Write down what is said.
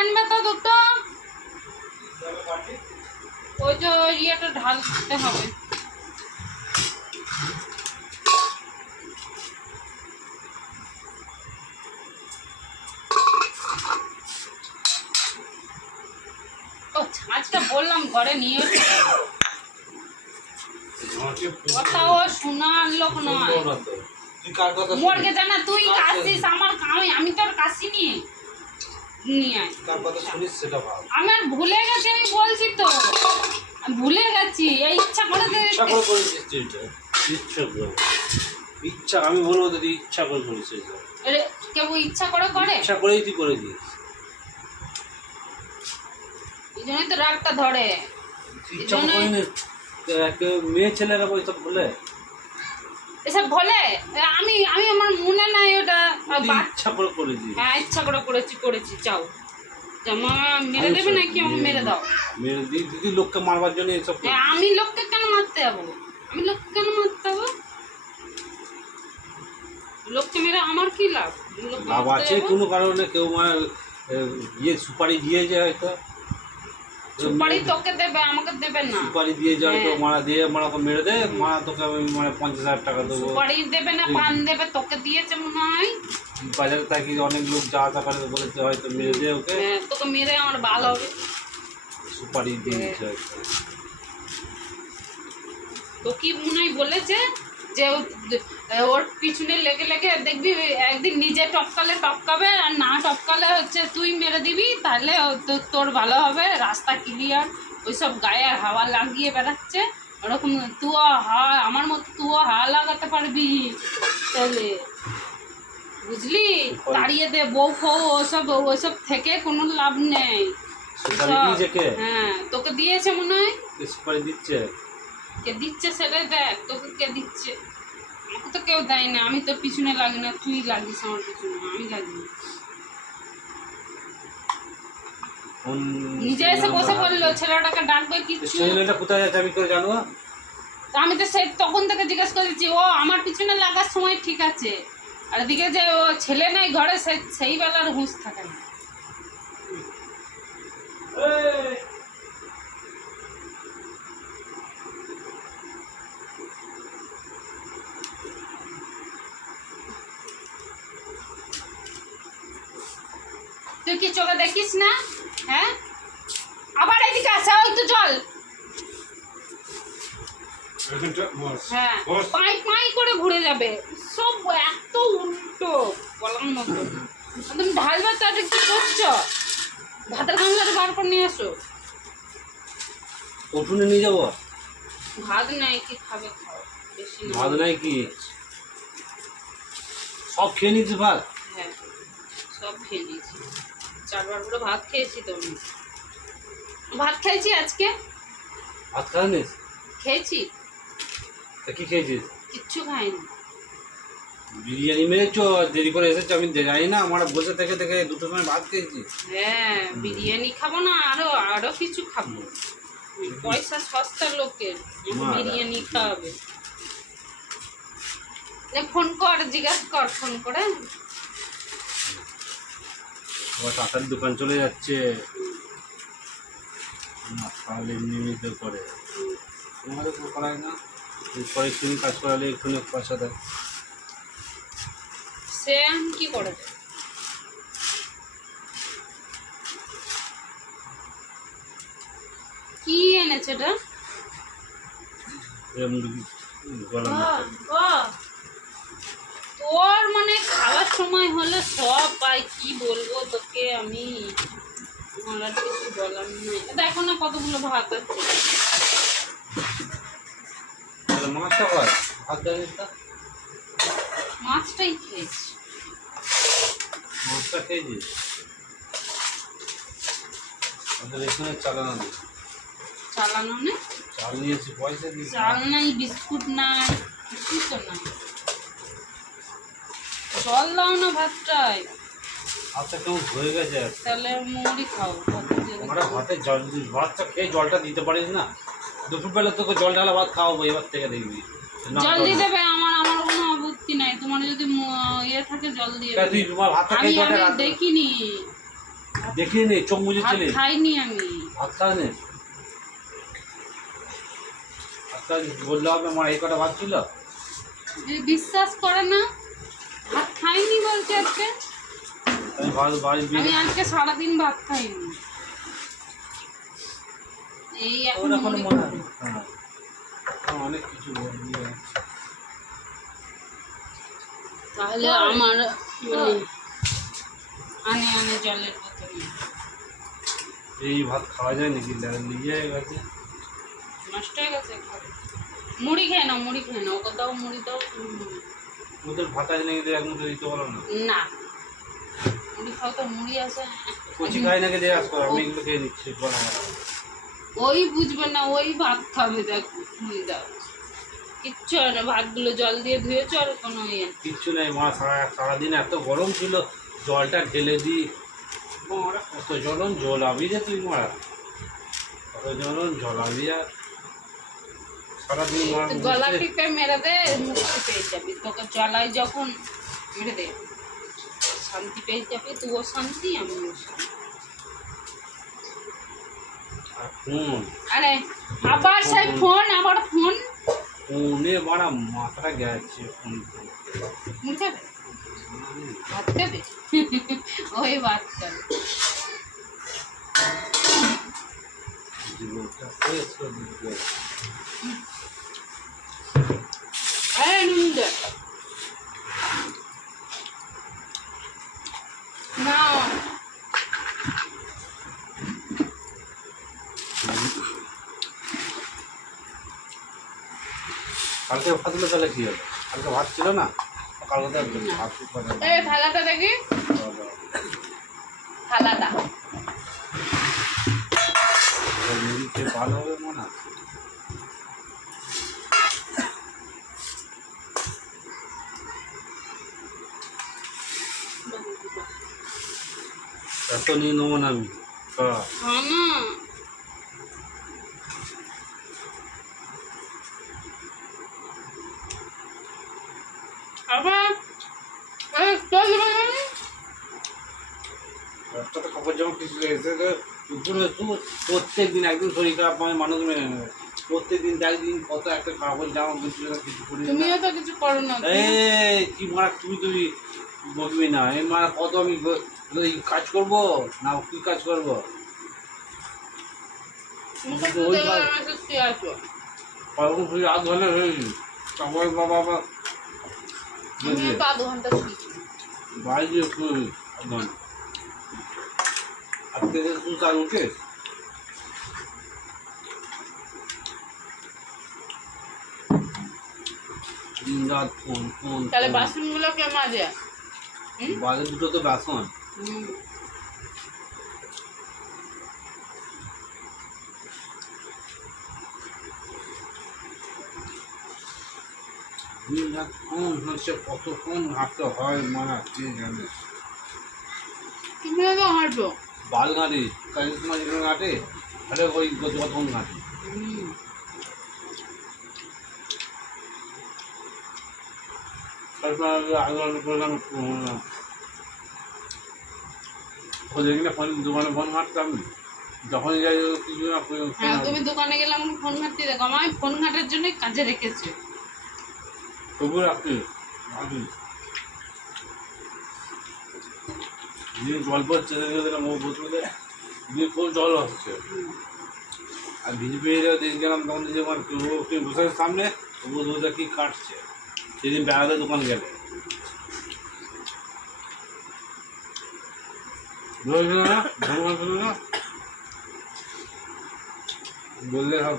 আনবে তো দুটো। ওই যে ওই ইয়েটা ঢালতে হবে। ছাঁচটা বললাম ঘরে নিয়ে এসো। কথা ও শোনার লোক নয়। জানা তুই কাশিস আমার আমি আমি তোর কাশিনি। নিয়ে আয়। কার কথা শুনিস সেটা ভাব আমার ভুলে গেছি আমি বলছি তো। ভুলে গেছি এই ইচ্ছা করে দে ইচ্ছা করে করেছিস এটা। ইচ্ছা করে। ইচ্ছা আমি বলব ইচ্ছা করে করিস এটা। এরে, কেউ ইচ্ছা করে করে? ইচ্ছা করেই তুই করে দিস এই জন্যই তো রাগটা ধরে। ইচ্ছা করে মেয়ে ছেলেরা বই তো বলে? এসব বলে? আমি আমি আমার মনে নাই ওটা। ইচ্ছা করে করে দিস হ্যাঁ ইচ্ছা করে করেছি করেছি চাও জামা মেরে দেবে নাকি? আমাকে মেরে দাও। মেরে দিই দিদি লোককে মারবার জন্য এসব এ, আমি লোককে কেন মারতে যাব? আমি লোককে কেন মারতে যাব? লোককে মেরে আমার কি লাভ? লাভ আছে কোনো কারণে কেউ মানে ইয়ে সুপারি দিয়ে যায় হয়তো। সুপারি তোকে দেবে আমাকে দেবে না। সুপারি দিয়ে তো হ্যাঁ। মারা দিয়ে মারা ওকে মেরে দে মারা তোকে আমি মানে পঞ্চাশ হাজার টাকা দেবো। সুপারি দেবে না পান দেবে তোকে দিয়েছে মনে হয়। বাজারে থাকি অনেক লোক যা আসা করে বলেছে হয়তো মেরে দে ওকে? হ্যাঁ, তোকে মেরে আমার ভালো হবে। সুপারি দিয়ে দিচ্ছে তো কি মনে হয় বলেছে? যে ওর পিছনে লেগে লেগে দেখবি একদিন নিজে টপকালে টপকাবে আর না টপকালে হচ্ছে তুই মেরে দিবি তাহলে তোর ভালো হবে রাস্তা ক্লিয়ার ওইসব গায়ে হাওয়া লাগিয়ে বেড়াচ্ছে। ওরকম তুও হা আমার মতো তুও হাওয়া লাগাতে পারবি। তাহলে বুঝলি? তাড়িয়ে দে বউ ফৌ ওসব ওইসব থেকে কোনো লাভ নেই। হ্যাঁ তোকে দিয়েছে মনে হয়? দিচ্ছে। কে দিচ্ছে সেটাই দেখ তোকে কে দিচ্ছে? আমাকে তো কেউ দেয় না আমি তোর পিছনে লাগি না তুই লাগিস আমার পিছনে আমি লাগি না। নিজে এসে বসে পড়ল ছেলেটাকে ডাকবে কিচ্ছু। ছেলেটা কোথায় যাচ্ছে আমি তা আমি তো সে তখন থেকে জিজ্ঞেস করেছি ও আমার পিছনে লাগার সময় ঠিক আছে। আর এদিকে যে ও ছেলে নেই ঘরে সে সেই বেলার হুঁশ থাকে না তুই কি চোখে দেখিস না? হ্যাঁ? আবার এদিকে আসা ওই তো চল। হ্যাঁ পাই পাই করে ঘুরে যাবে। সব এত উল্টো বলার মতো। তুমি ঢালবে তো কি করছ? ভাতের গামলাটা বার করে নিয়ে এসো উঠুনে নিয়ে যাব? ভাত নাই কি খাবে খাও বেশি ভাত নাই কি? সব খেয়ে ভাত? হ্যাঁ সব খেয়ে নিয়েছি। চারবার করে ভাত খেয়েছি তো আমি। ভাত খেয়েছি আজকে? ভাত খাওয়ানিস? খেয়েছি। তা কি খেয়েছিস? কিচ্ছু খাইনি। বিরিয়ানি মেরেছো দেরি করে এসেছ আমি জানি না আমার বসে থেকে থেকে দুটো সময় ভাত খেয়েছি। হ্যাঁ বিরিয়ানি খাব না আরও আরও কিছু খাব। পয়সা সস্তা লোকের বিরিয়ানি খাওয়াবে। ফোন কর জিজ্ঞাসা কর ফোন করে। আবার টাটার দোকান চলে যাচ্ছে। না তাহলে এমনি এমনিতে করে। তোমাদের কোনো করায় না? পরে একটুখানি কাজ করালে একটুখানি পয়সা দেয়। সে কি করে? কি এনেছে এটা? এ গলা তোর মানে খাওয়ার সময় হলে সব পাই কি বলব তোকে আমি? আমার আর কিছু বলার নেই। দেখো না কতগুলো ভাত আছে। মাছটাই খেয়েছি। মাছটা খেয়েছিস চালানো নেই। চালানো নেই? চাল নিয়েছি পয়সা চাল নাই বিস্কুট নাই কিছুই তো নাই। জল দাও না ভাতটায় আচ্ছা কেমন হয়ে গেছে? তাহলে মুড়ি খাও আমরা ভাতে জল ভাতটা খেয়ে জলটা দিতে পারিস না? দুপুরবেলা তোকে জল ঢালা ভাত খাওয়াবো এবার থেকে দেখবি। জল দিয়ে দেবে আমার আমার কোনো আপত্তি নাই। তোমার যদি ইয়ে থাকে জল দিয়ে তুই তোমার ভাতটা খেয়ে রাখবি দেখিনি। চোখ চলে খাইনি আমি। ভাত বললে হবে আমার এই কটা ভাত ছিল। বিশ্বাস করে না। ভাত খাইনি বলছে আজকে আমি ভাত বাড়ি আমি আজকে সারাদিন ভাত খাইনি এই এখন ওরা কোনো মুড়ি মনে খাব। হ্যাঁ হ্যাঁ, অনেক কিছু বলিয়ে তাহলে আমার আনে আনে জলের বোতল নেই। এই ভাত খাওয়া যায় নাকি নিয়ে গেছে নষ্ট হয়ে গেছে ঘরে। মুড়ি খেয়ে নাও মুড়ি খেয়ে নাও ওকে দাও মুড়ি দাও উম, ওদের ভাত আছে নাকি এক মুঠো দিতে পারো না। না। মুড়ি খাও তো মুড়ি আছে। কচি খাই নাকি দিয়ে আস করো আমি এগুলো খেয়ে নিচ্ছি বলো ওই বুঝবে না ওই ভাত খাবে দেখ মুড়ি দাও। কিচ্ছু হয় না ভাতগুলো জল দিয়ে ধুয়েছ আর কোনো ইয়ে কিচ্ছু নেই মা সারা সারাদিন এত গরম ছিল জলটা ঢেলে দিই। কত জলন জল আবি রে তুই মারা কত জলন জল আবি আর গলা টিপে মেরে দে মুক্তি পেয়ে যাবি। তোকে জলাই যখন মেরে দে। শান্তি পেয়ে যাবি তুইও শান্তি আমিও শান্তি। আর আবার সেই ফোন। আবার ফোন। ফোনে মারা মাথাটা গেছে ফোন ভাত খাবে ওই ভাত খাবে জীবনটা শেষ করে নুন দে কালকে ভাত হলো তাহলে কি হলো কালকে ভাত ছিল না? কালকে ভাত এই থালাটা দেখি। থালাটা। ভালো হবে মনে হয়। এত নিয়ে নেব না আমি হ্যাঁ হ্যাঁ না আবার এই, চল এবার আমি। একটা তো কাপড় জামা কিছু এসে তো তো প্রত্যেক দিন একদিন শরীর খারাপ মানে মানুষ মেনে নেবে প্রত্যেক দিন একদিন কত একটা কাপড় জামা কিছু কিছু করি না তুমিও তো কিছু করো না এই কি মারা তুমি তুমি বলবি না এই মারা কত আমি কাজ করব? না কি কাজ করব? ওই কখন তুই আধ ঘণ্টা হয়ে গেলি বাবা বাবা বাইরে আধ ঘণ্টা। আজকে তুই তার উঠে? দিন রাত ফোন ফোন তাহলে। বাসনগুলো কে মাজে? হুম? বাজে দুটো তো বাসন। ফোন হচ্ছে কতক্ষণ হাঁটতে হয় মারা কে জানে তুমিও তো হাঁটো বাল ঘাঁটে কাজের যেখানে ঘাঁটে তাহলে ওই কতক্ষণ ঘাঁটে তারপর খোঁজে কিনে ফোন দোকানে ফোন ঘাঁটতাম যখনই যাই কিছু না হ্যাঁ তুমি দোকানে গেলে আমাকে ফোন ঘাটতে দেখো। আমার ফোন ঘাটার জন্য কাজে রেখেছে। তবু রাখতে যে গল্প হচ্ছে মুখ বুঝতে দিয়ে ফুল জল হচ্ছে। আর ভিজে দেশ গেলাম তখন যে আমার তুমি বসে সামনে বসে কি কাটছে। সেদিন বেড়াতে দোকান গেলে ধরে গেল না ধরে গেল না বললে সব